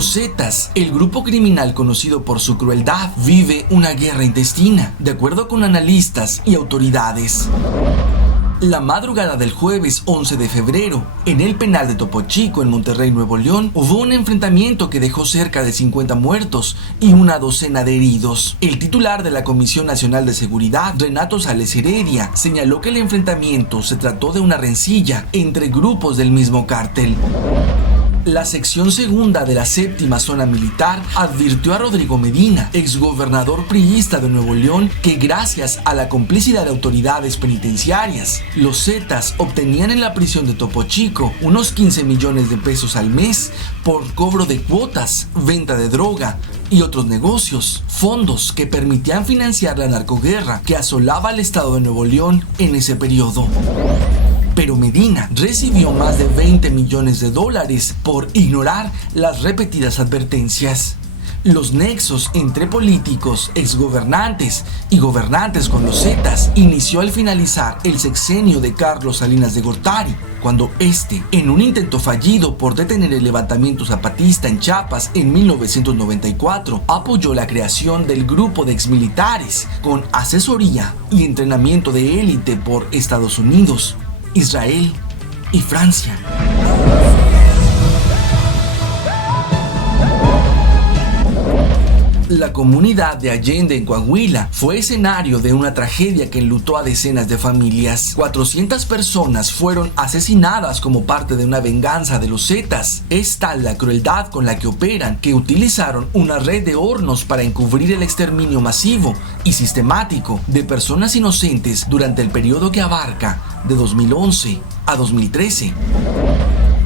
Los Zetas, el grupo criminal conocido por su crueldad, vive una guerra intestina, de acuerdo con analistas y autoridades. La madrugada del jueves 11 de febrero, en el penal de Topo Chico, en Monterrey, Nuevo León, hubo un enfrentamiento que dejó cerca de 50 muertos y una docena de heridos. El titular de la Comisión Nacional de Seguridad, Renato Sales Heredia, señaló que el enfrentamiento se trató de una rencilla entre grupos del mismo cártel. La sección segunda de la séptima zona militar advirtió a Rodrigo Medina, exgobernador priista de Nuevo León, que gracias a la complicidad de autoridades penitenciarias, los Zetas obtenían en la prisión de Topo Chico unos 15 millones de pesos al mes por cobro de cuotas, venta de droga y otros negocios, fondos que permitían financiar la narcoguerra que asolaba al estado de Nuevo León en ese periodo. Pero Medina recibió más de 20 millones de dólares por ignorar las repetidas advertencias. Los nexos entre políticos, exgobernantes y gobernantes con los Zetas inició al finalizar el sexenio de Carlos Salinas de Gortari, cuando este, en un intento fallido por detener el levantamiento zapatista en Chiapas en 1994, apoyó la creación del grupo de exmilitares con asesoría y entrenamiento de élite por Estados Unidos, Israel y Francia. La comunidad de Allende en Coahuila fue escenario de una tragedia que enlutó a decenas de familias. 400 personas fueron asesinadas como parte de una venganza de los Zetas. Es tal la crueldad con la que operan que utilizaron una red de hornos para encubrir el exterminio masivo y sistemático de personas inocentes durante el periodo que abarca de 2011 a 2013.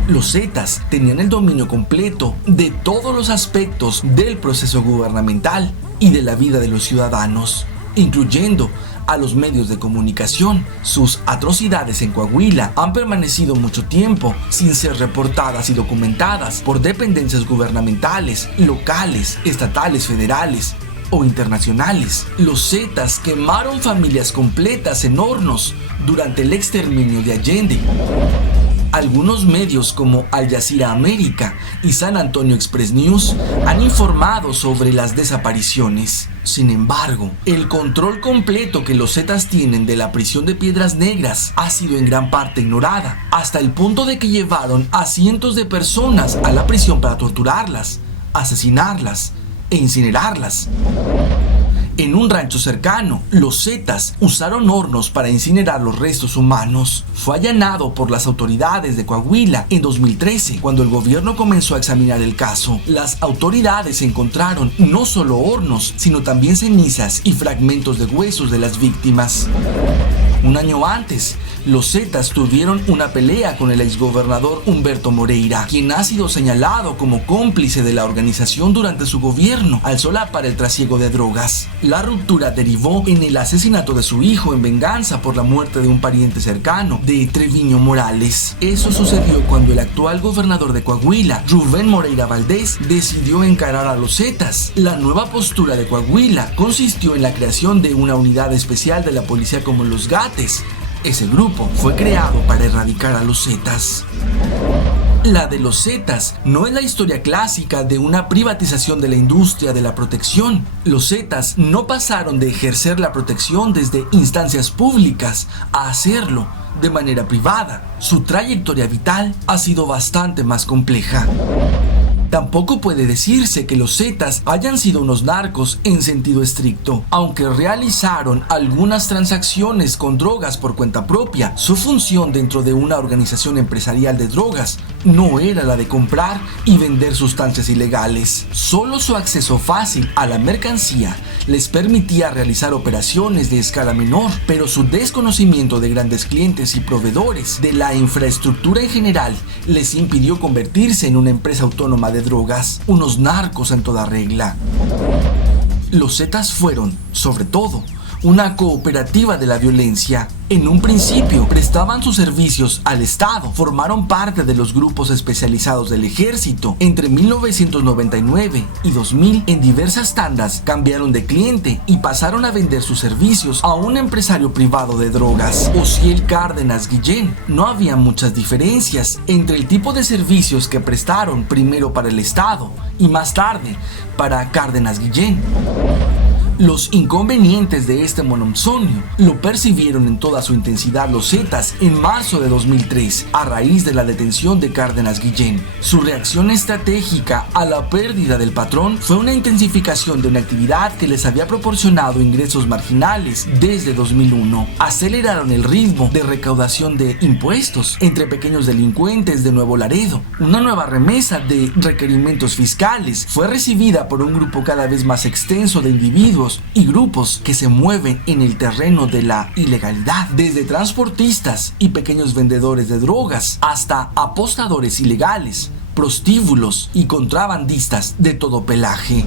Los Zetas tenían el dominio completo de todos los aspectos del proceso gubernamental y de la vida de los ciudadanos, incluyendo a los medios de comunicación. Sus atrocidades en Coahuila han permanecido mucho tiempo sin ser reportadas y documentadas por dependencias gubernamentales, locales, estatales, federales o internacionales. Los Zetas quemaron familias completas en hornos durante el exterminio de Allende. Algunos medios como Al Jazeera América y San Antonio Express News han informado sobre las desapariciones. Sin embargo, el control completo que los Zetas tienen de la prisión de Piedras Negras ha sido en gran parte ignorada, hasta el punto de que llevaron a cientos de personas a la prisión para torturarlas, asesinarlas e incinerarlas. En un rancho cercano, los Zetas usaron hornos para incinerar los restos humanos. Fue allanado por las autoridades de Coahuila en 2013, cuando el gobierno comenzó a examinar el caso. Las autoridades encontraron no solo hornos, sino también cenizas y fragmentos de huesos de las víctimas. Un año antes, los Zetas tuvieron una pelea con el exgobernador Humberto Moreira, quien ha sido señalado como cómplice de la organización durante su gobierno al solapar el trasiego de drogas. La ruptura derivó en el asesinato de su hijo en venganza por la muerte de un pariente cercano de Treviño Morales. Eso sucedió cuando el actual gobernador de Coahuila, Rubén Moreira Valdés, decidió encarar a los Zetas. La nueva postura de Coahuila consistió en la creación de una unidad especial de la policía como los Gates. Ese grupo fue creado para erradicar a los Zetas. La de los Zetas no es la historia clásica de una privatización de la industria de la protección. Los Zetas no pasaron de ejercer la protección desde instancias públicas a hacerlo de manera privada. Su trayectoria vital ha sido bastante más compleja. Tampoco puede decirse que los Zetas hayan sido unos narcos en sentido estricto. Aunque realizaron algunas transacciones con drogas por cuenta propia, su función dentro de una organización empresarial de drogas no era la de comprar y vender sustancias ilegales. Solo su acceso fácil a la mercancía les permitía realizar operaciones de escala menor, pero su desconocimiento de grandes clientes y proveedores de la infraestructura en general les impidió convertirse en una empresa autónoma de drogas, unos narcos en toda regla. Los Zetas fueron, sobre todo, una cooperativa de la violencia. En un principio prestaban sus servicios al Estado, formaron parte de los grupos especializados del ejército. Entre 1999 y 2000, en diversas tandas, cambiaron de cliente y pasaron a vender sus servicios a un empresario privado de drogas, Osiel Cárdenas Guillén. No había muchas diferencias entre el tipo de servicios que prestaron primero para el Estado y más tarde para Cárdenas Guillén. Los inconvenientes de este mononxonio lo percibieron en toda su intensidad los Zetas en marzo de 2003, a raíz de la detención de Cárdenas Guillén. Su reacción estratégica a la pérdida del patrón fue una intensificación de una actividad que les había proporcionado ingresos marginales desde 2001. Aceleraron el ritmo de recaudación de impuestos entre pequeños delincuentes de Nuevo Laredo. Una nueva remesa de requerimientos fiscales fue recibida por un grupo cada vez más extenso de individuos y grupos que se mueven en el terreno de la ilegalidad, desde transportistas y pequeños vendedores de drogas hasta apostadores ilegales, prostíbulos y contrabandistas de todo pelaje.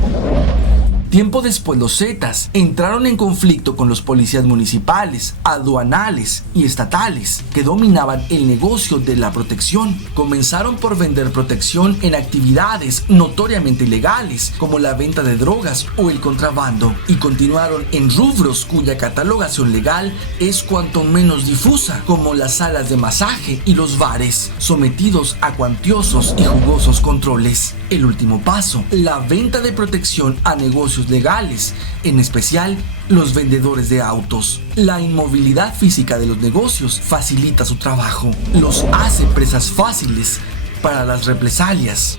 Tiempo después, los Zetas entraron en conflicto con los policías municipales, aduanales y estatales que dominaban el negocio de la protección. Comenzaron por vender protección en actividades notoriamente ilegales como la venta de drogas o el contrabando, y continuaron en rubros cuya catalogación legal es cuanto menos difusa, como las salas de masaje y los bares, sometidos a cuantiosos y jugosos controles. El último paso, la venta de protección a negocios legales, en especial los vendedores de autos. La inmovilidad física de los negocios facilita su trabajo, los hace presas fáciles para las represalias.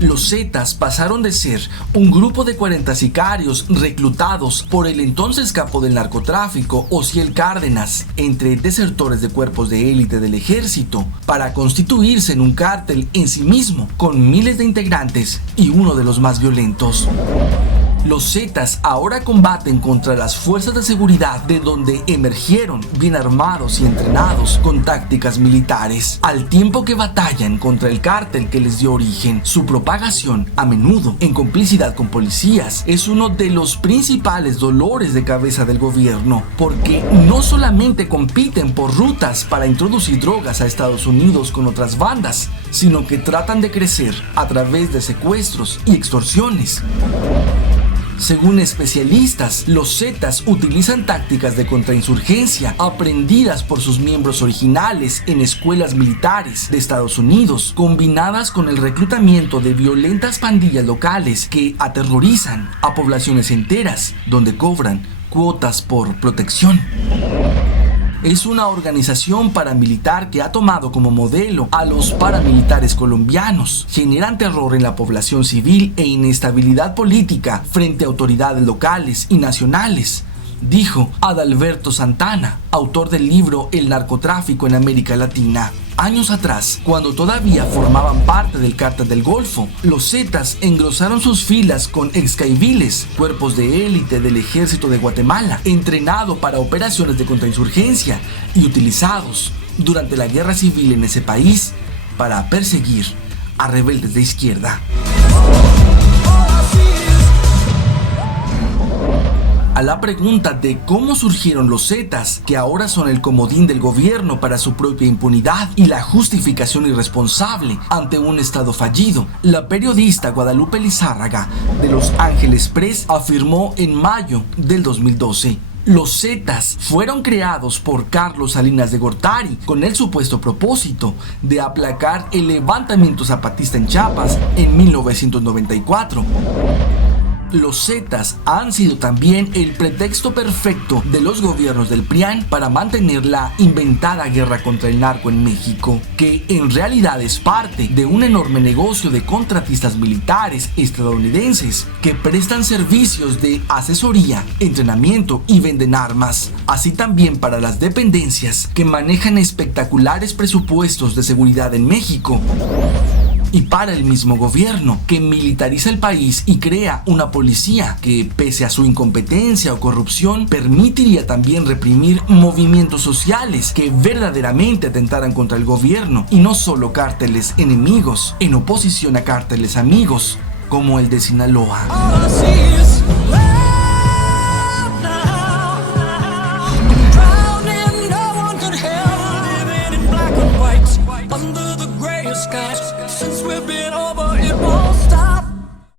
Los Zetas pasaron de ser un grupo de 40 sicarios reclutados por el entonces capo del narcotráfico, Osiel Cárdenas, entre desertores de cuerpos de élite del ejército, para constituirse en un cártel en sí mismo, con miles de integrantes y uno de los más violentos. Los Zetas ahora combaten contra las fuerzas de seguridad de donde emergieron, bien armados y entrenados con tácticas militares, al tiempo que batallan contra el cártel que les dio origen. Su propagación, a menudo en complicidad con policías, es uno de los principales dolores de cabeza del gobierno, porque no solamente compiten por rutas para introducir drogas a Estados Unidos con otras bandas, sino que tratan de crecer a través de secuestros y extorsiones. Según especialistas, los Zetas utilizan tácticas de contrainsurgencia aprendidas por sus miembros originales en escuelas militares de Estados Unidos, combinadas con el reclutamiento de violentas pandillas locales que aterrorizan a poblaciones enteras, donde cobran cuotas por protección. Es una organización paramilitar que ha tomado como modelo a los paramilitares colombianos. Generan terror en la población civil e inestabilidad política frente a autoridades locales y nacionales, dijo Adalberto Santana, autor del libro El narcotráfico en América Latina. Años atrás, cuando todavía formaban parte del Cártel del Golfo, los Zetas engrosaron sus filas con excaiviles, cuerpos de élite del ejército de Guatemala, entrenado para operaciones de contrainsurgencia y utilizados durante la guerra civil en ese país para perseguir a rebeldes de izquierda. A la pregunta de cómo surgieron los Zetas, que ahora son el comodín del gobierno para su propia impunidad y la justificación irresponsable ante un estado fallido, la periodista Guadalupe Lizárraga de Los Ángeles Press afirmó en mayo del 2012: los Zetas fueron creados por Carlos Salinas de Gortari con el supuesto propósito de aplacar el levantamiento zapatista en Chiapas en 1994. Los Zetas han sido también el pretexto perfecto de los gobiernos del PRIAN para mantener la inventada guerra contra el narco en México, que en realidad es parte de un enorme negocio de contratistas militares estadounidenses que prestan servicios de asesoría, entrenamiento y venden armas, así también para las dependencias que manejan espectaculares presupuestos de seguridad en México, y para el mismo gobierno, que militariza el país y crea una policía que, pese a su incompetencia o corrupción, permitiría también reprimir movimientos sociales que verdaderamente atentaran contra el gobierno, y no solo cárteles enemigos, en oposición a cárteles amigos, como el de Sinaloa.